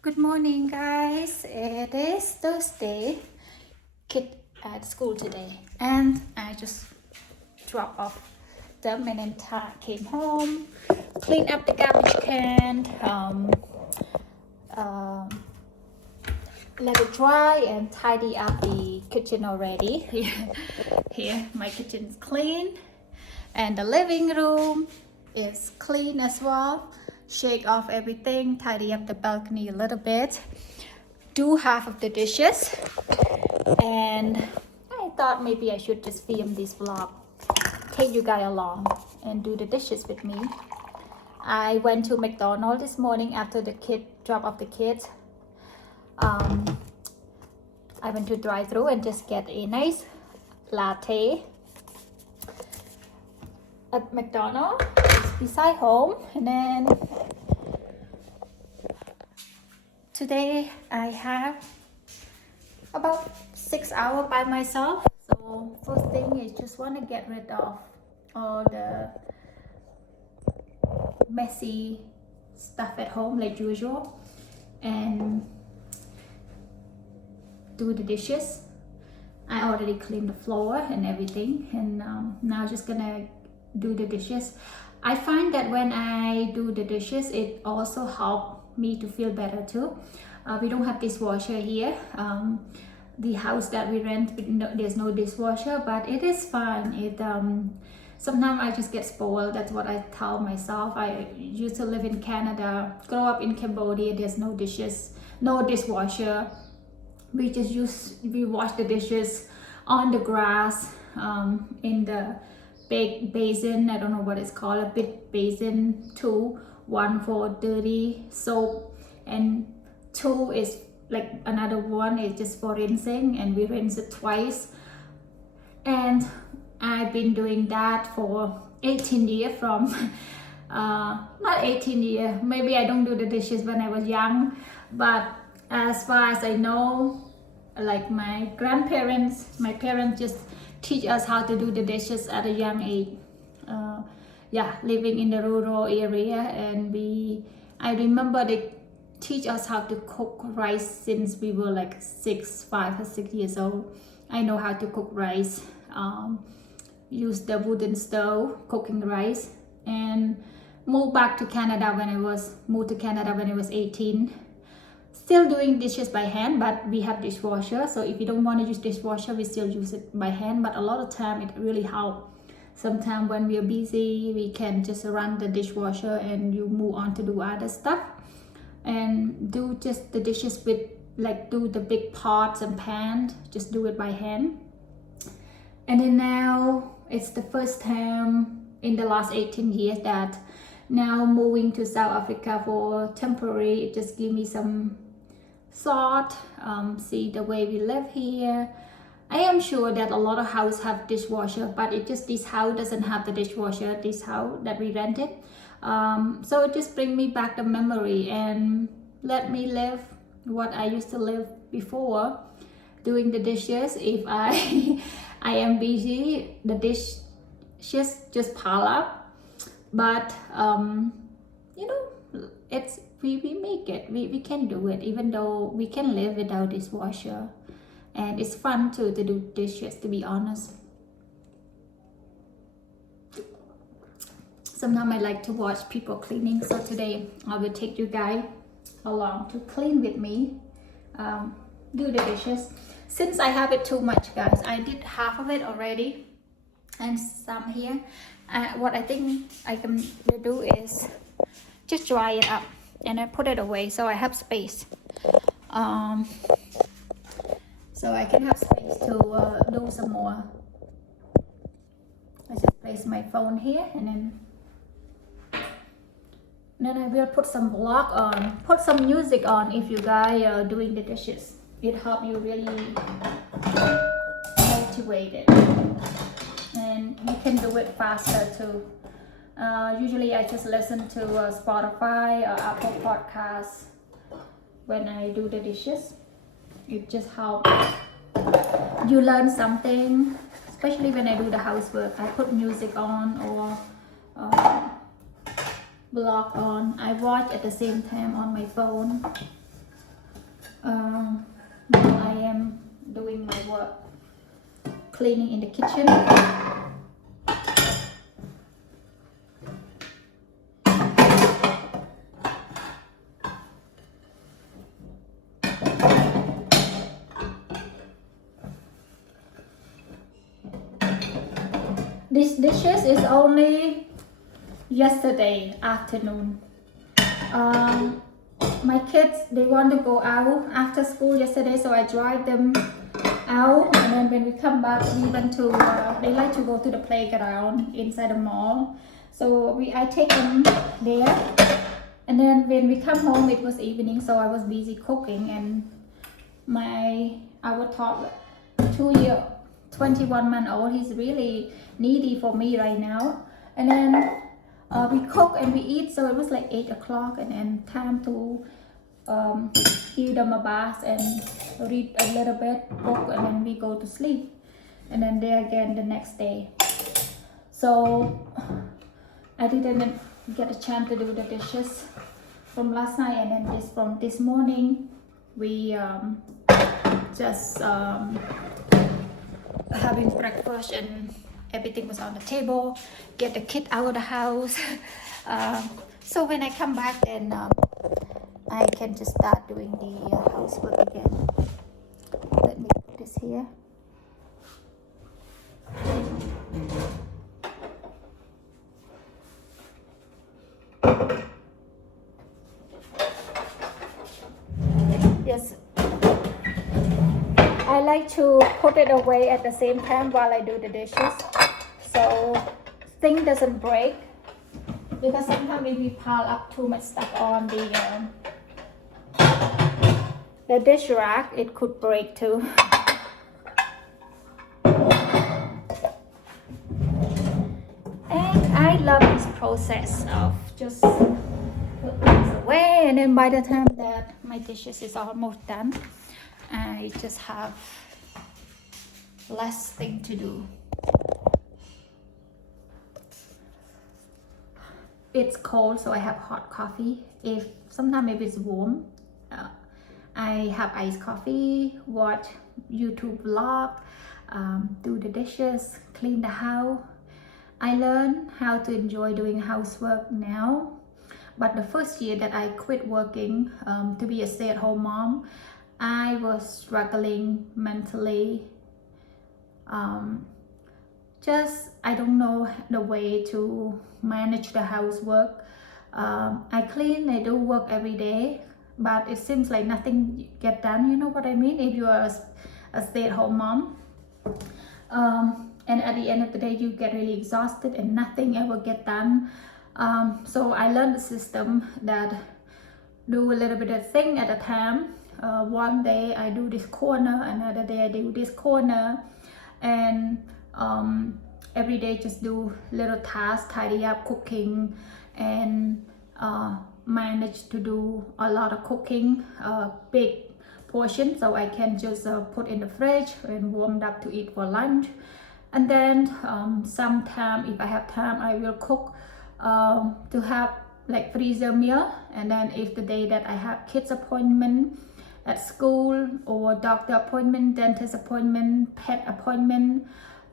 Good morning, guys. It is Thursday. Kid at school today, and I just dropped off them and then came home, clean up the garbage can, um, let it dry, and tidy up the kitchen already. Here, my kitchen's clean, and the living room is clean as well. Shake off everything, tidy up the balcony a little bit, do half of the dishes, and I thought maybe I should just film this vlog, take you guys along and do the dishes with me. I went to McDonald's this morning after the kid drop off the kids. I went to drive-thru and just get a nice latte at McDonald's beside home. And then today I have about 6 hours by myself. So first thing is just want to get rid of all the messy stuff at home like usual and do the dishes. I already cleaned the floor and everything, and now just gonna do the dishes. I find that when I do the dishes, it also helps me to feel better too. We don't have dishwasher here. The house that we rent, there's no dishwasher, but it is fine. Sometimes I just get spoiled. That's what I tell myself. I used to live in Canada, grow up in Cambodia. There's no dishes, no dishwasher. We wash the dishes on the grass, in the big basin. I don't know what it's called, a big basin. One for dirty soap, and two is like another one is just for rinsing, and we rinse it twice. And I've been doing that for 18 years from not 18 years, maybe I don't do the dishes when I was young, but as far as I know, like my parents just teach us how to do the dishes at a young age. Living in the rural area, and I remember they teach us how to cook rice since we were like 5 or 6 years old. I know how to cook rice, use the wooden stove cooking rice, and moved to Canada when I was 18. Still doing dishes by hand, but we have dishwasher, so if you don't want to use dishwasher, we still use it by hand. But a lot of time it really helps. Sometimes when we are busy, we can just run the dishwasher and you move on to do other stuff and do just the dishes with, like, do the big pots and pans, just do it by hand. And then now it's the first time in the last 18 years that now moving to South Africa for temporary, it just give me some thought, see the way we live here. I am sure that a lot of houses have dishwasher, but this house doesn't have the dishwasher, this house that we rented. So it just bring me back the memory and let me live what I used to live before, doing the dishes. If I I am busy, the dishes just pile up. But it's we make it, we can do it, even though we can live without dishwasher. And it's fun too to do dishes, to be honest. Sometimes I like to watch people cleaning, so today I will take you guys along to clean with me, do the dishes. Since I have it too much, guys, I did half of it already and some here. What I think I can do is just dry it up and then put it away so I have space. So I can have space to do some more. I just place my phone here, and then I will put some vlog on, put some music on if you guys are doing the dishes. It helps you really motivated, and you can do it faster too. Usually I just listen to Spotify or Apple Podcasts when I do the dishes. It just helps you learn something, especially when I do the housework. I put music on or vlog on. I watch at the same time on my phone. for cleaning in the kitchen. These dishes is only yesterday afternoon. My kids, they want to go out after school yesterday, so I drive them out, and then when we come back, we went to they like to go to the playground inside the mall, so I take them there, and then when we come home it was evening, so I was busy cooking, and our toddler, 21-month-old, he's really needy for me right now. And then we cook and we eat, so it was like 8 o'clock, and then time to give them a bath and read a little bit book, and then we go to sleep, and then there again the next day. So I didn't get a chance to do the dishes from last night, and then from this morning we just having breakfast, and everything was on the table, get the kid out of the house. So when I come back, then I can just start doing the housework again. Let me put this here. Yes, I like to put it away at the same time while I do the dishes, so thing doesn't break, because sometimes if we pile up too much stuff on the dish rack, it could break too. And I love this process of just put things away, and then by the time that my dishes is almost done, I just have less thing to do. It's cold, so I have hot coffee. Sometimes if it's warm, I have iced coffee, watch YouTube vlog, do the dishes, clean the house. I learned how to enjoy doing housework now, but the first year that I quit working to be a stay-at-home mom, I was struggling mentally. I don't know the way to manage the housework. I clean, I do work every day, but it seems like nothing get done. You know what I mean? If you are a stay-at-home mom, and at the end of the day you get really exhausted and nothing ever get done. So I learned the system that do a little bit of thing at a time. One day I do this corner, another day I do this corner, and every day just do little tasks, tidy up, cooking, and manage to do a lot of cooking, big portion, so I can just put in the fridge and warmed up to eat for lunch. And then sometime if I have time, I will cook to have like freezer meal. And then if the day that I have kids appointment at school, or doctor appointment, dentist appointment, pet appointment,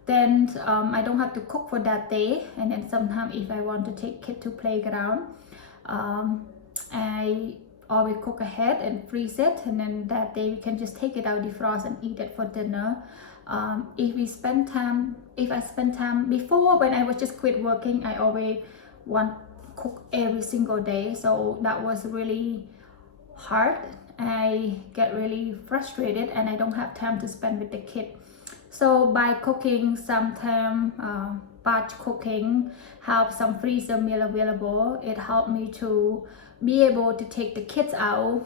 then I don't have to cook for that day. And then sometimes if I want to take kid to playground, I always cook ahead and freeze it, and then that day we can just take it out, defrost, and eat it for dinner. If I spend time before, when I was just quit working, I always want to cook every single day, so that was really hard. I get really frustrated and I don't have time to spend with the kid. So by cooking, sometimes batch cooking, have some freezer meal available, it helped me to be able to take the kids out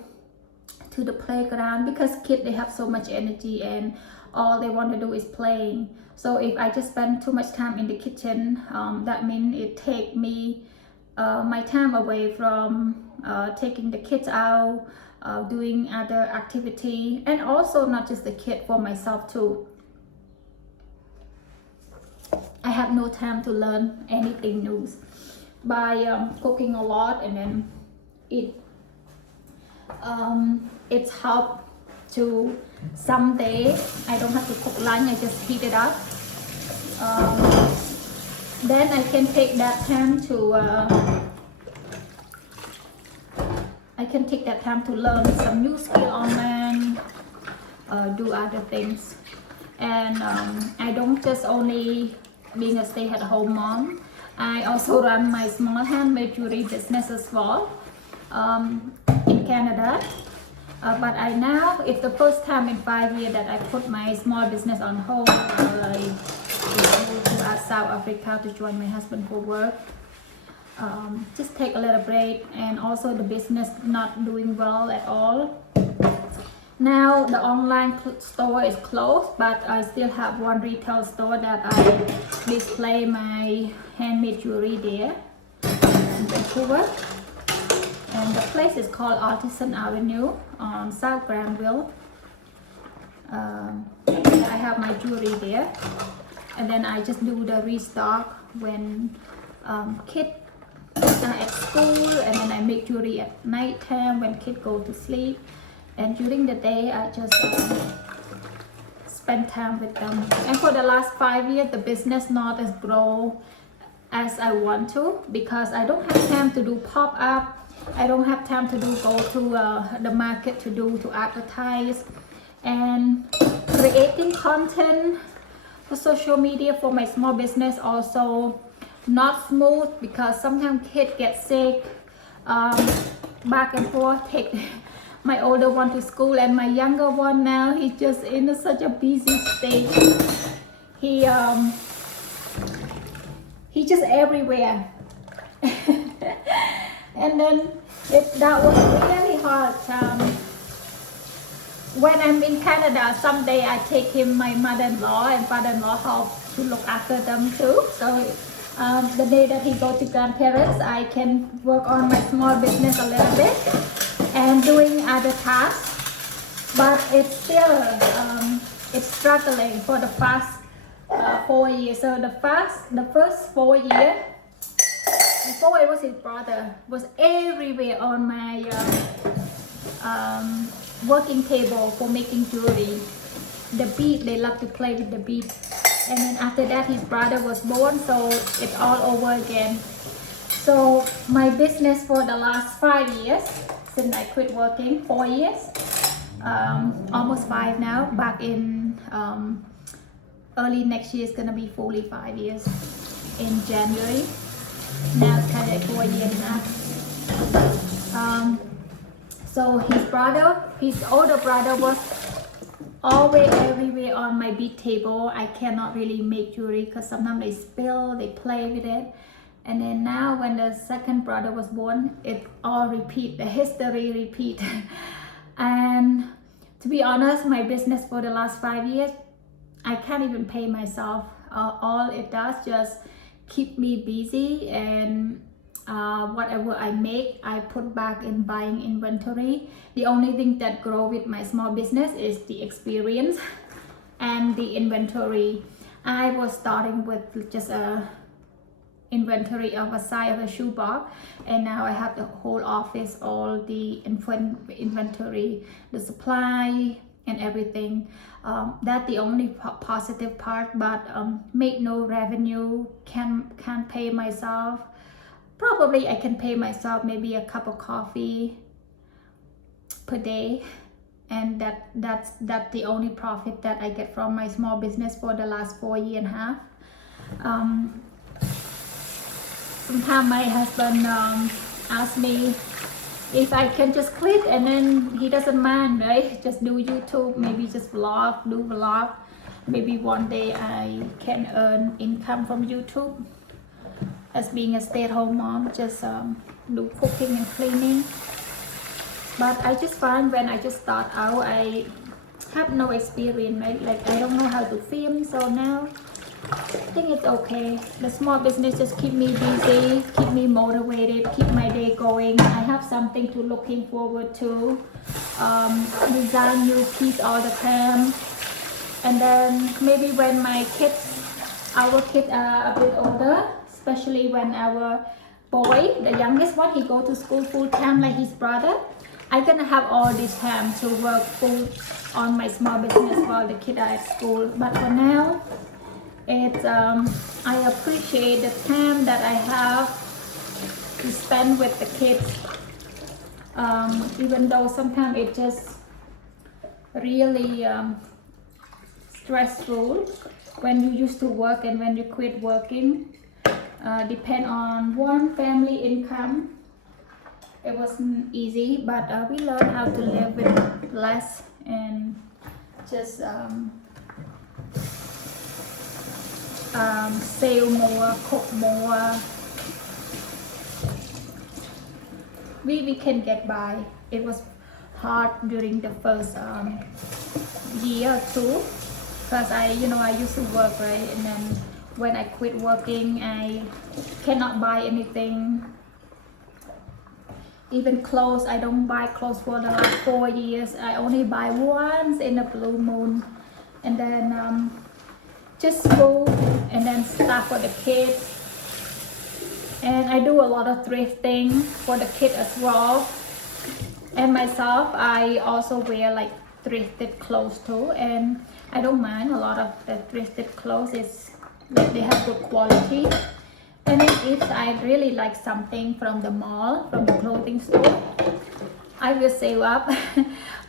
to the playground, because kids, they have so much energy and all they want to do is playing. So if I just spend too much time in the kitchen, that means it take me my time away from taking the kids out, doing other activity, and also not just the kid, for myself too. I have no time to learn anything new. By cooking a lot, and then it's helped to someday I don't have to cook lunch, I just heat it up. Then I can take that time to learn some new skill online, do other things. And I don't just only being a stay-at-home mom, I also run my small handmade jewelry business as well in Canada. But it's the first time in 5 years that I put my small business on hold. I moved to South Africa to join my husband for work. Just take a little break, and also the business not doing well at all. Now the online store is closed, but I still have one retail store that I display my handmade jewelry there in Vancouver. And the place is called Artisan Avenue on South Granville. I have my jewelry there, and then I just do the restock when kids are at school, and then I make jewelry at night time when kids go to sleep. And during the day, I just spend time with them. And for the last 5 years, the business not as grow as I want to, because I don't have time to do pop-up. I don't have time to go to the market to advertise, and creating content for social media for my small business also not smooth, because sometimes kids get sick, back and forth, take my older one to school, and my younger one now, he's just in such a busy state. He's just everywhere. And then that was really hard. When I'm in Canada, someday I take him, my mother-in-law and father-in-law help to look after them too. So the day that he goes to grandparents, I can work on my small business a little bit and doing other tasks. But it's still it's struggling for the past 4 years. So the first 4 years, before it was his brother, was everywhere on my working table for making jewelry. The bead, they love to play with the bead. And then after that, his brother was born, so it's all over again. So my business for the last 5 years, since I quit working, 4 years, almost 5 now, back in early next year is gonna be fully 5 years in January. Now it's kind of like 4 years now. So his older brother was always everywhere on my bead table. I cannot really make jewelry because sometimes they spill, they play with it. And then now when the second brother was born, it all repeat, the history repeat. And to be honest, my business for the last 5 years, I can't even pay myself. All it does just keep me busy, and whatever I make, I put back in buying inventory. The only thing that grow with my small business is the experience and the inventory. I was starting with just a inventory of a size of a shoebox, and now I have the whole office, all the inventory, the supply and everything. That's the only positive part, but make no revenue, can't pay myself. Probably I can pay myself maybe a cup of coffee per day, and that's the only profit that I get from my small business for the last 4 years and a half. Sometimes my husband asks me if I can just quit, and then he doesn't mind, right? Just do YouTube, maybe just do vlog. Maybe one day I can earn income from YouTube as being a stay-at-home mom, just do cooking and cleaning. But I just find when I just start out, I have no experience, right? Like I don't know how to film, so now I think it's okay. The small business just keep me busy, keep me motivated, keep my day going. I have something to looking forward to. Design new piece all the time. And then maybe when our kids are a bit older, especially when our boy, the youngest one, he go to school full time like his brother. I'm gonna have all this time to work full on my small business while the kids are at school. But for now, it's I appreciate the time that I have to spend with the kids. Even though sometimes it's just really stressful when you used to work and when you quit working. Depend on one family income. It wasn't easy, but we learned how to live with less and just sell more, cook more. We can get by. It was hard during the first year or two, because I used to work, right? And then when I quit working, I cannot buy anything. Even clothes, I don't buy clothes for the last 4 years. I only buy once in a blue moon. And then just food and then stuff for the kids. And I do a lot of thrifting for the kids as well. And myself, I also wear like thrifted clothes too. And I don't mind a lot of the thrifted clothes. They have good quality. And then if I really like something from the mall, from the clothing store, I will save up.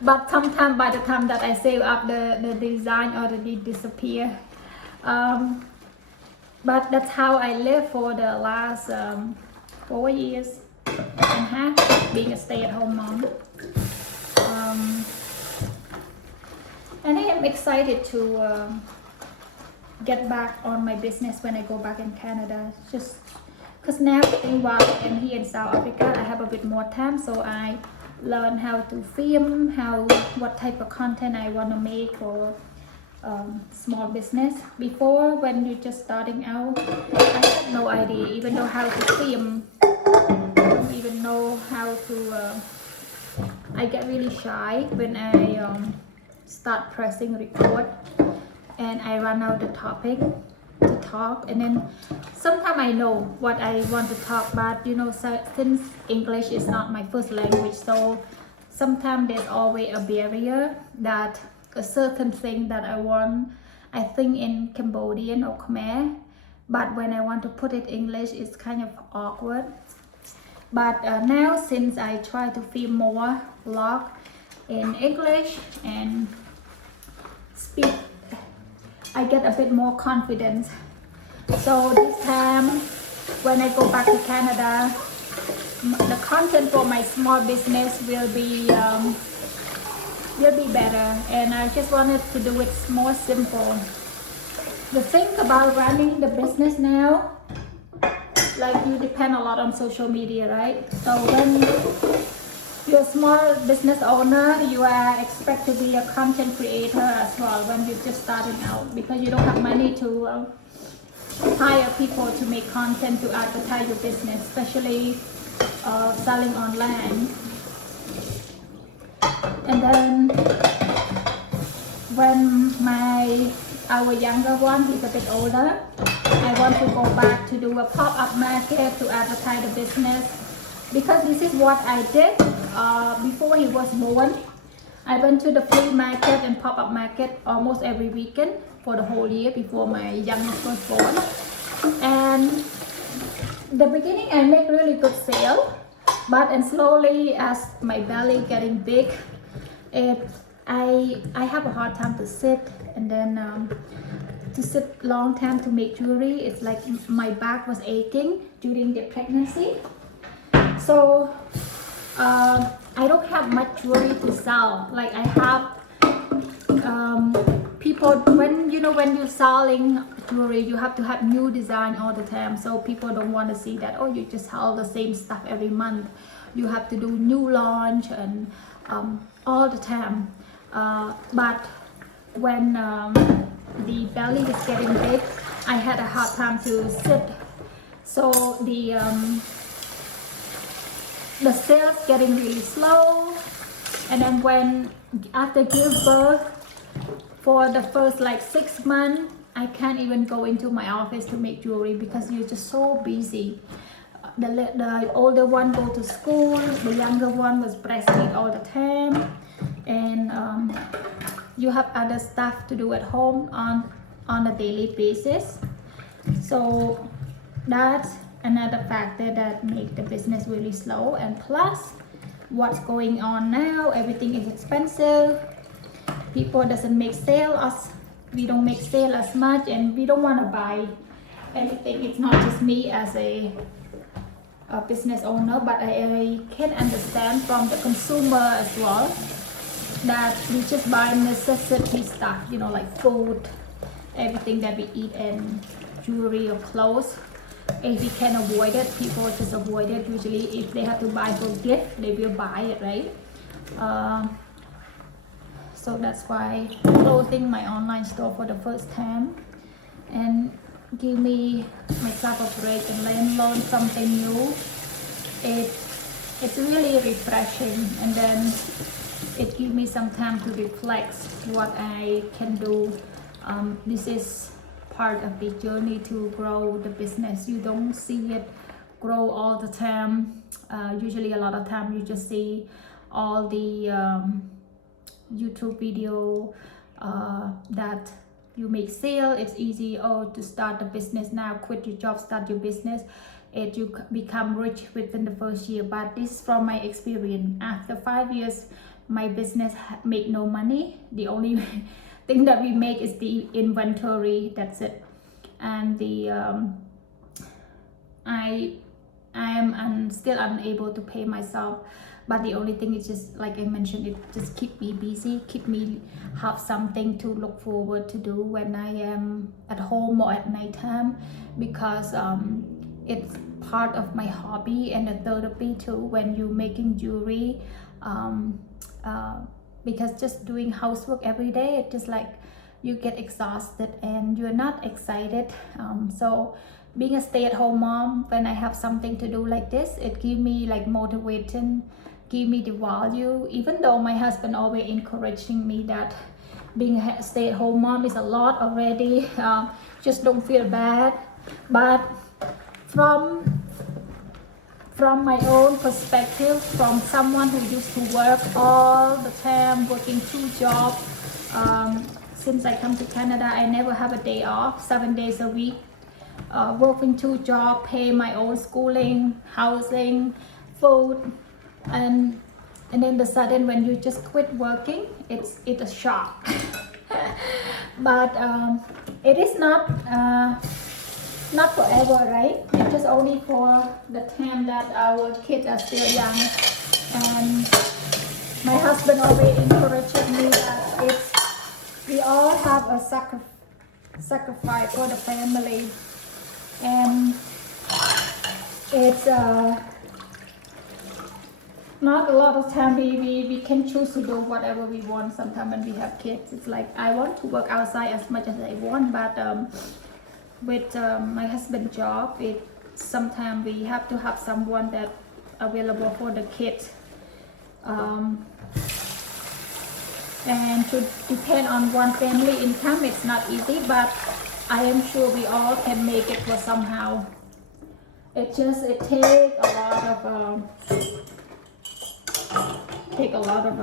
But sometimes by the time that I save up, the design already disappear. But that's how I live for the last 4 years and a half, being a stay-at-home mom. And I am excited to get back on my business when I go back in Canada, just because now while I'm here in South Africa, I have a bit more time, so I learn how to film, what type of content I want to make for small business. Before, when you're just starting out, I had no idea even know how to film. I don't even know how to I get really shy when I start pressing record and I run out the topic to talk. And then sometimes I know what I want to talk about, since English is not my first language, so sometimes there's always a barrier that a certain thing that I want, I think in Cambodian or Khmer, but when I want to put it English, it's kind of awkward. But now, since I try to film more vlog in English and speak, I get a bit more confidence. So this time, when I go back to Canada, the content for my small business will be better, and I just wanted to do it more simple. The thing about running the business now, like you depend a lot on social media, right? So when you're a small business owner, you are expected to be a content creator as well when you're just starting out, because you don't have money to hire people to make content to advertise your business, especially selling online. And then when our younger one is a bit older, I want to go back to do a pop-up market to advertise the business, because this is what I did before he was born. I went to the flea market and pop-up market almost every weekend for the whole year before my youngest was born. And the beginning I make really good sale, and slowly as my belly getting big, I have a hard time to sit, and then to sit long time to make jewelry. It's like my back was aching during the pregnancy. So I don't have much jewelry to sell. Like I have people, when you're selling jewelry, you have to have new design all the time. So people don't want to see that, oh, you just sell the same stuff every month. You have to do new launch and all the time. But when the belly is getting big, I had a hard time to sit. So the sales getting really slow. And then when after give birth, for the first like 6 months, I can't even go into my office to make jewelry because you're just so busy. the older one go to school, the younger one was breastfeed all the time, and you have other stuff to do at home on a daily basis. So that's another factor that make the business really slow. And plus what's going on now, everything is expensive, people doesn't make sale as we don't make sale as much, and we don't want to buy anything. It's not just me as a business owner, but I can understand from the consumer as well that we just buy necessity stuff, you know, like food, everything that we eat, and jewelry or clothes. If we can avoid it, people just avoid it. Usually if they have to buy for gift, they will buy it, right? So that's why closing my online store for the first time and give me myself a break and learn something new. It's really refreshing, and then it gives me some time to reflect what I can do. This is part of the journey to grow the business. You don't see it grow all the time. Usually a lot of time you just see all the YouTube video that you make sale. It's easy, oh, to start a business now, quit your job, start your business, and you become rich within the first year. But this is from my experience. After 5 years my business make no money. The only thing that we make is the inventory, that's it. And the I am still unable to pay myself, but the only thing is just like I mentioned, it just keep me busy, keep me have something to look forward to do when I am at home or at night time, because it's part of my hobby and a therapy too when you're making jewelry. Because just doing housework every day, it's just like you get exhausted and you're not excited. So being a stay-at-home mom, when I have something to do like this, it gives me like motivation, give me the value, even though my husband always encouraging me that being a stay-at-home mom is a lot already, just don't feel bad. But from my own perspective, from someone who used to work all the time, working 2 jobs, since I come to Canada, I never have a day off, 7 days a week, working 2 jobs, pay my own schooling, housing, food, and then the sudden when you just quit working, it's a shock. But it is not forever, right? It's just only for the time that our kids are still young. And my husband always encouraged me that we all have a sacrifice for the family, and it's not a lot of time we can choose to do whatever we want. Sometimes when we have kids, it's like I want to work outside as much as I want, but with my husband's job, sometimes we have to have someone that available for the kids, and to depend on one family income, it's not easy, but I am sure we all can make it for somehow. It takes a lot of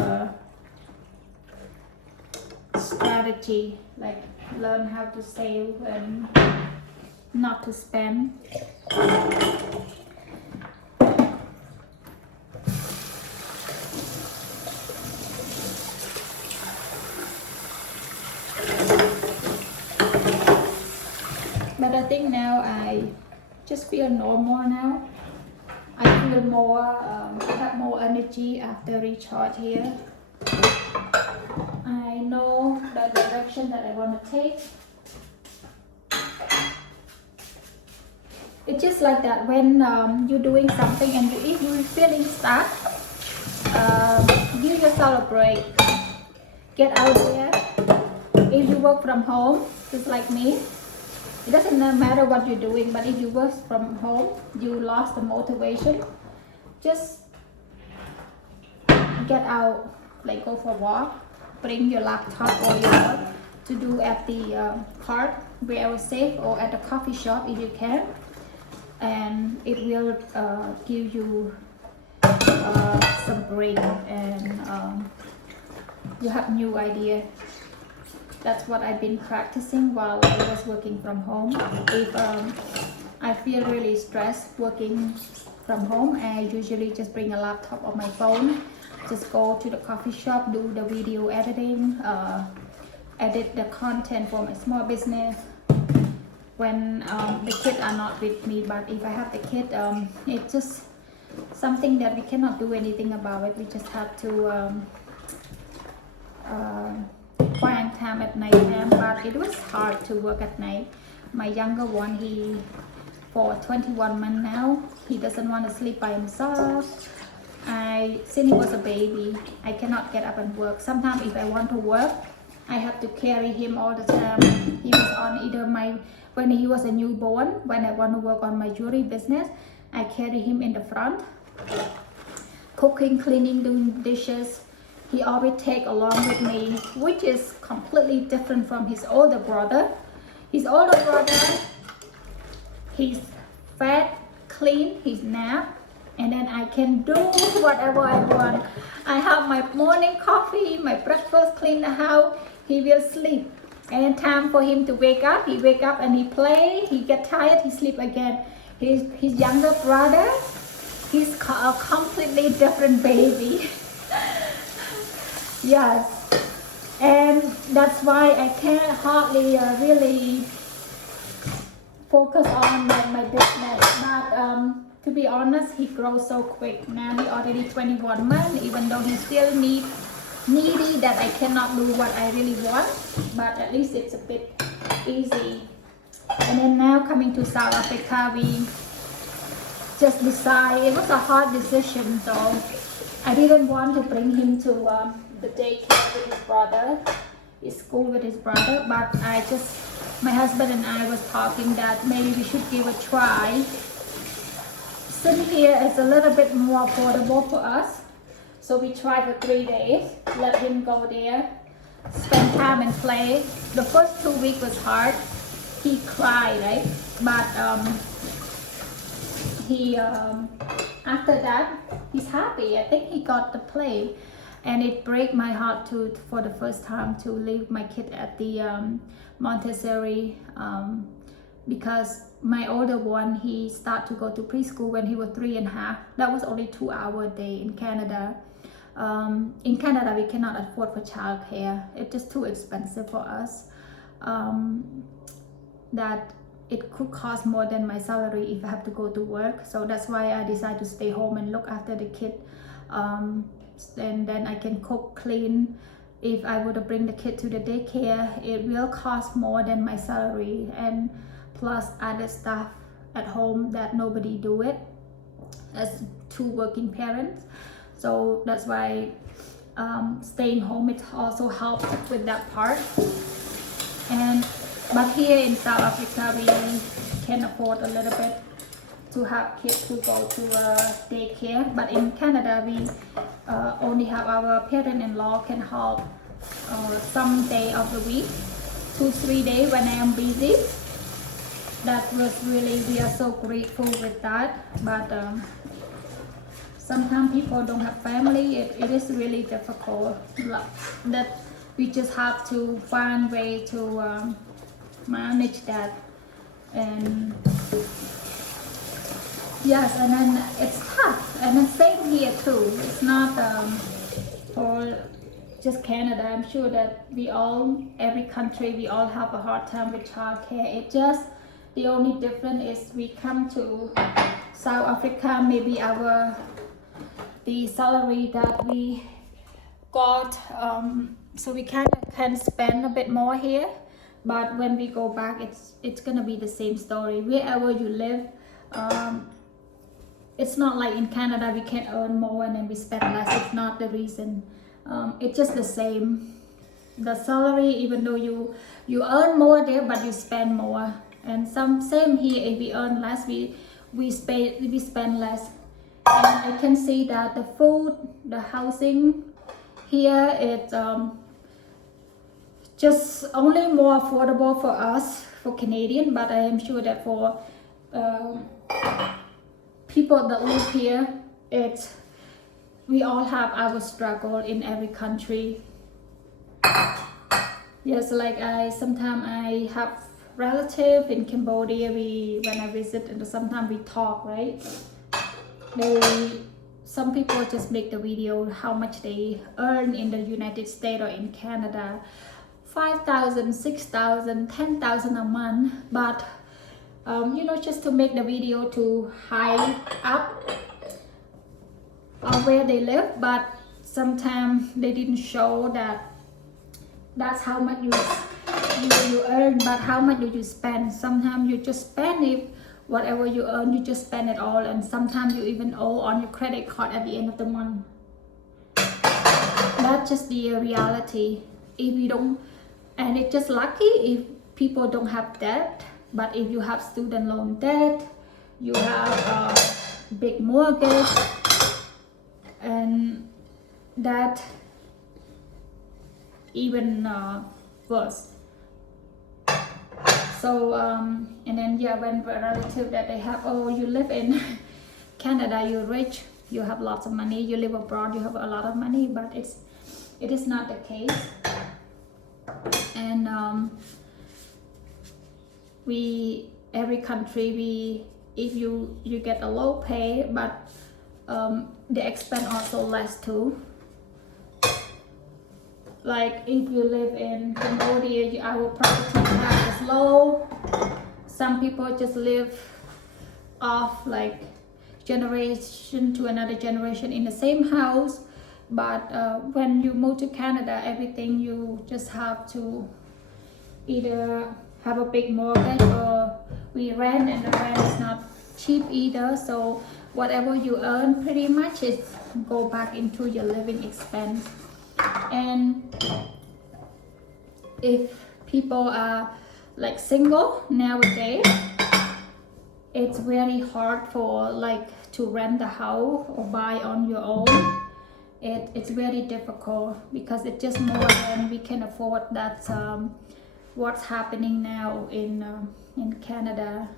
strategy, like learn how to save and not to spend. But I think now I just feel normal now. I feel more, have more energy after recharge here. I know the direction that I want to take. It's just like that when you're doing something and if you're feeling stuck, give yourself a break. Get out there. If you work from home, just like me, it doesn't matter what you're doing, but if you work from home, you lost the motivation, just get out, like go for a walk, bring your laptop or your work to do at the park where I was safe, or at the coffee shop if you can. and it will give you some break, and you have new idea. That's what I've been practicing while I was working from home. If I feel really stressed working from home, I usually just bring a laptop or my phone, just go to the coffee shop, do the video editing, edit the content for my small business when the kids are not with me. But if I have the kid, it's just something that we cannot do anything about it. We just have to find time at night time. But it was hard to work at night. My younger one, he for 21 months now, he doesn't want to sleep by himself. Since he was a baby, I cannot get up and work. Sometimes if I want to work, I have to carry him all the time. He was on either when he was a newborn, when I want to work on my jewelry business, I carry him in the front, cooking, cleaning, doing dishes. He always take along with me, which is completely different from his older brother. His older brother, he's fat, clean, he's nap, and then I can do whatever I want. I have my morning coffee, my breakfast, clean the house, he will sleep. And then time for him to wake up, he wake up and he play, he get tired, he sleep again. His younger brother, he's a completely different baby. Yes, and that's why I can't hardly really focus on my business. But to be honest, he grows so quick. Now he already 21 months, even though he still needy that I cannot do what I really want, but at least it's a bit easy. And then now coming to South Africa, we just decide, it was a hard decision though. I didn't want to bring him to the daycare with his brother, his school with his brother, but my husband and I was talking that maybe we should give a try. Since here is a little bit more affordable for us, so we tried for 3 days, let him go there, spend time and play. The first 2 weeks was hard. He cried, right? But after that, he's happy. I think he got the play. And it break my heart for the first time to leave my kid at the Montessori, because my older one, he started to go to preschool when he was 3.5. That was only 2 hours a day in Canada. In Canada, we cannot afford for childcare. It's just too expensive for us. That it could cost more than my salary if I have to go to work. So that's why I decided to stay home and look after the kid. And then I can cook, clean. If I would bring the kid to the daycare, it will cost more than my salary, and plus other stuff at home that nobody do it as two working parents. So that's why staying home, it also helps with that part. But here in South Africa, we can afford a little bit to have kids to go to daycare. But in Canada, we only have our parent-in-law can help some day of the week, 2-3 days when I am busy. That was really, we are so grateful with that. But sometimes people don't have family. It is really difficult. That we just have to find way to manage that. And yes, and then it's tough. And then same here too. It's not for just Canada. I'm sure that every country, we all have a hard time with childcare. It just, the only difference is we come to South Africa, maybe the salary that we got, so we kind of can spend a bit more here. But when we go back, it's gonna be the same story. Wherever you live, it's not like in Canada we can earn more and then we spend less. It's not the reason. It's just the same. The salary, even though you earn more there, but you spend more. And same here. If we earn less, we spend less. And I can see that the food, the housing here, it's just only more affordable for us, for Canadian. But I am sure that for um, people that live here, we all have our struggle in every country. Yes, like sometimes I have relative in Cambodia. When I visit, and sometimes we talk, right? Some people just make the video how much they earn in the United States or in Canada, 5,000, 6,000, 10,000 a month, but just to make the video to high up where they live, but sometimes they didn't show that's how much you earn, but how much do you spend. Sometimes you just spend it, whatever you earn, you just spend it all, and sometimes you even owe on your credit card at the end of the month. That's just the reality. If you don't, and it's just lucky if people don't have debt, but if you have student loan debt, you have a big mortgage, and that even worse. So and then when relative that they have, oh, you live in Canada, you're rich, you have lots of money, you live abroad, you have a lot of money, but it is not the case. And every country, if you get a low pay, but the expense also less too. Like if you live in Cambodia, our property tax is low. Some people just live off like generation to another generation in the same house. But when you move to Canada, everything you just have to either have a big mortgage or we rent, and the rent is not cheap either. So whatever you earn pretty much is go back into your living expense. And if people are like single nowadays, it's very hard for like to rent a house or buy on your own. It's very difficult because it's just more than we can afford. That's what's happening now in Canada.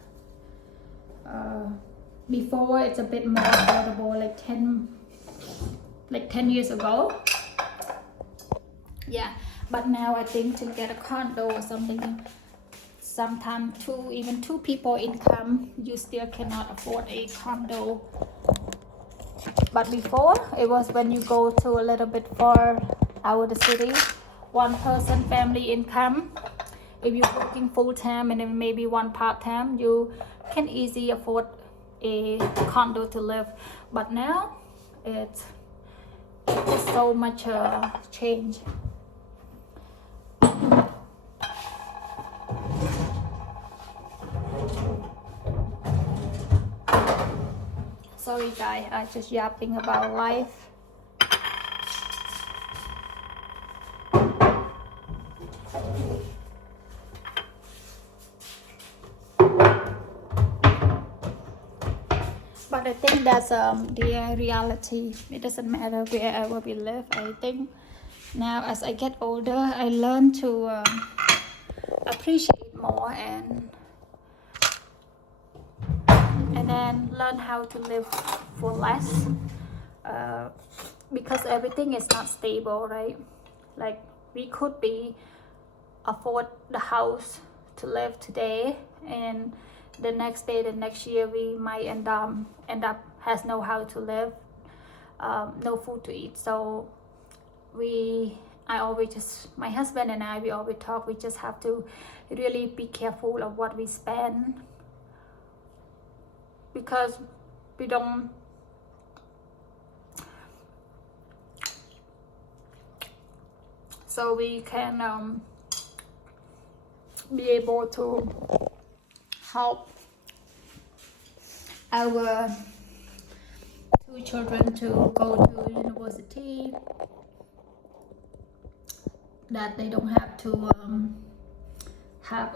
Before it's a bit more affordable, like 10 years ago. Yeah, but now I think to get a condo or something, sometimes even two people income, you still cannot afford a condo. But before, it was when you go to a little bit far out of the city, one person family income, if you're working full-time and then maybe one part-time, you can easily afford a condo to live. But now it's so much change. Sorry guys, I just yapping about life. But I think that's the reality. It doesn't matter wherever we live. I think now as I get older, I learn to appreciate more and then learn how to live for less, because everything is not stable, right? Like we could afford the house to live today, and the next day, the next year, we might end up has no house to live, no food to eat. So my husband and I, we always talk, we just have to really be careful of what we spend, because we don't so we can be able to help our two children to go to university, that they don't have to have